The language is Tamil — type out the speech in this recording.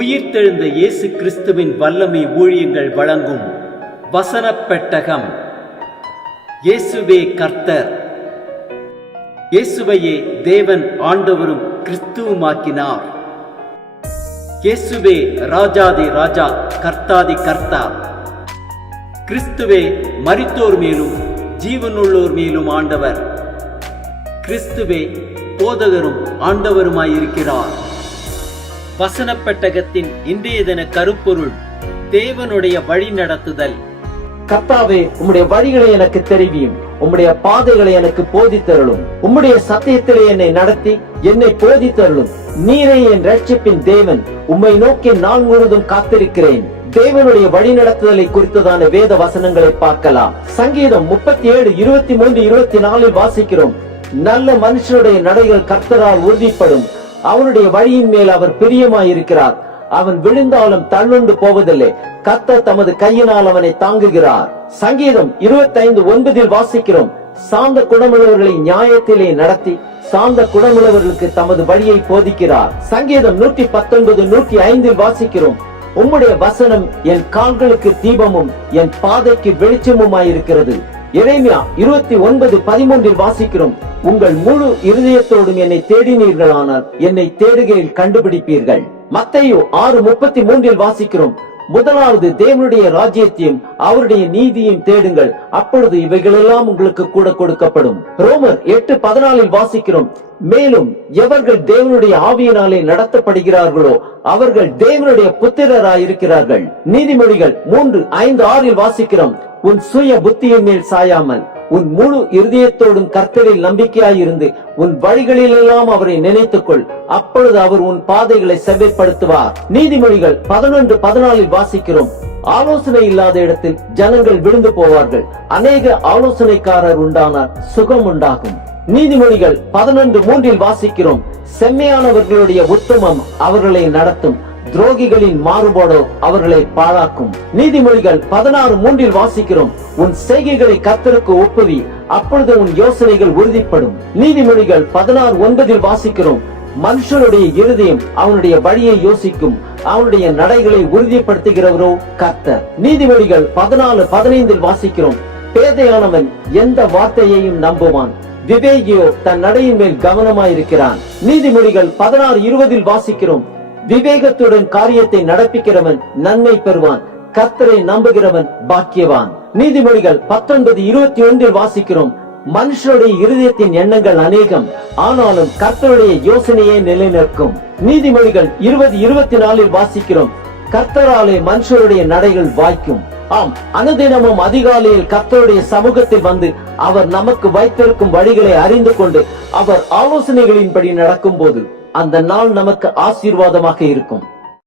உயிர்த்தெழுந்த இயேசு கிறிஸ்துவின் வல்லமை ஊழியங்கள் வழங்கும் வசனப் பெட்டகம். இயேசுவே கர்த்தர். இயேசுவையே தேவன் ஆண்டவரும் கிறிஸ்துவுமாக்கினார். இயேசுவே ராஜாதி ராஜா, கர்த்தாதி கர்த்தா. கிறிஸ்துவே மரித்தோர் மேலும் ஜீவனுள்ளோர் மேலும் ஆண்டவர். கிறிஸ்துவே போதகரும் ஆண்டவருமாயிருக்கிறார். வசனப் பெட்டகத்தின் இன்றைய தின கருப்பொருள்: தேவனுடைய வழி நடத்துதல். கர்த்தாவே, உம்முடைய வழிகளை எனக்கு தெரிவியும், உம்முடைய பாதைகளை எனக்கு போதித்தருளும். உம்முடைய சத்தியத்திலே என்னை நடத்தி என்னை போதித்தருளும். நீரே என் ரட்சிப்பின் தேவன். உம்மை நோக்கி நாள் முழுவதும் காத்திருக்கிறேன். தேவனுடைய வழி நடத்துதலை குறித்ததான வேத வசனங்களை பார்க்கலாம். சங்கீதம் 37, 23, 24 வாசிக்கிறோம். நல்ல மனுஷனுடைய நடைகள் கர்த்தரால் உறுதிப்படும். அவனுடைய வழியின் மேல் அவர் பிரியமாயிருக்கிறார். அவன் விழுந்தாலும் தள்ளுண்டு போவதில்லை. கர்த்தர் தமது கையினால் அவனை தாங்குகிறார். சங்கீதம் 25:9 வாசிக்கிறோம். சாந்த குணமுள்ளவர்களை நியாயத்திலே நடத்தி சாந்த குணமுள்ளவர்களுக்கு தமது வழியை போதிக்கிறார். சங்கீதம் 119, 105 வாசிக்கிறோம். உம்முடைய வசனம் என் கால்களுக்கு தீபமும் என் பாதைக்கு வெளிச்சமுமாயிருக்கிறது. எரேமியா 29:13 வாசிக்கிறோம். உங்கள் முழு இருதயத்தோடும் என்னை தேடினீர்களானால் என்னை தேடுகையில் கண்டுபிடிப்பீர்கள். மத்தேயு 6:33 வாசிக்கிறோம். முதலாவது தேவனுடைய ராஜ்யத்தையும் அவருடைய நீதியையும் தேடுங்கள், அப்பொழுது இவைகளெல்லாம் உங்களுக்கு கூட கொடுக்கப்படும். ரோமர் 8:14 வாசிக்கிறோம். மேலும் எவர்கள் தேவனுடைய ஆவியினாலே நடத்தப்படுகிறார்களோ அவர்கள் தேவனுடைய புத்திரராயிருக்கிறார்கள். நீதிமொழிகள் 3:5-6 வாசிக்கிறோம். உன் சுய புத்தியின் மேல் சாயாமல் உன் முழு இருதயத்தோடும் கர்த்தரில் நம்பிக்கையாயிருந்து உன் வழிகளிலெல்லாம் அவரை நினைத்துக்கொள், அப்பொழுது அவர் உன் பாதைகளை செவ்வைப்படுத்துவார். நீதிமொழிகள் 11:14 வாசிக்கிறோம். ஆலோசனை இல்லாத இடத்தில் ஜனங்கள் விழுந்து போவார்கள். அநேக ஆலோசனைக்காரர் உண்டானால் சுகம் உண்டாகும். நீதிமொழிகள் 11:3 வாசிக்கிறோம். செம்மையானவர்களுடைய உத்தமம் அவர்களை நடத்தும், துரோகிகளின் மாறுபாடோ அவர்களை பாழாக்கும். நீதிமொழிகள் 16:3 வாசிக்கிறோம். உன் செய்கைகளை கர்த்தருக்கு ஒப்புவி, அப்பொழுது உன் யோசனைகள் உறுதிப்படும். நீதிமொழிகள் 16:9 வாசிக்கிறோம். மனுஷனுடைய இருதயம் அவனுடைய வழியை யோசிக்கும், அவனுடைய நடைகளை உறுதிப்படுத்துகிறவரோ கர்த்தர். நீதிமொழிகள் 14:15 வாசிக்கிறோம். பேதையானவன் எந்த வார்த்தையையும் நம்புவான், விவேகியோ தன் நடையின் மேல் கவனமாயிருக்கிறான். நீதிமொழிகள் 16:20 வாசிக்கிறோம். விவேகத்துடன் காரியத்தை நடப்பிக்கிறவன் நன்மை பெறுவான், கர்த்தரை நம்புகிறவன் பாக்கியவான். நீதிமொழிகள் 19:21 வாசிக்கிறோம். மனுஷனுடைய இருதயத்தின் எண்ணங்கள் அநேகம், ஆனாலும் கர்த்தருடைய யோசனையே நிலைநிற்கும். நீதிமொழிகள் 20:24 வாசிக்கிறோம். கர்த்தராலே மனுஷருடைய நடைகள் வாய்க்கும். ஆம், அனுதினமும் அதிகாலையில் கர்த்தருடைய சமூகத்தில் வந்து அவர் நமக்கு வைத்திருக்கும் வழிகளை அறிந்து கொண்டு அவர் ஆலோசனைகளின்படி நடக்கும் போது அந்த நாள் நமக்கு ஆசீர்வாதமாக இருக்கும்.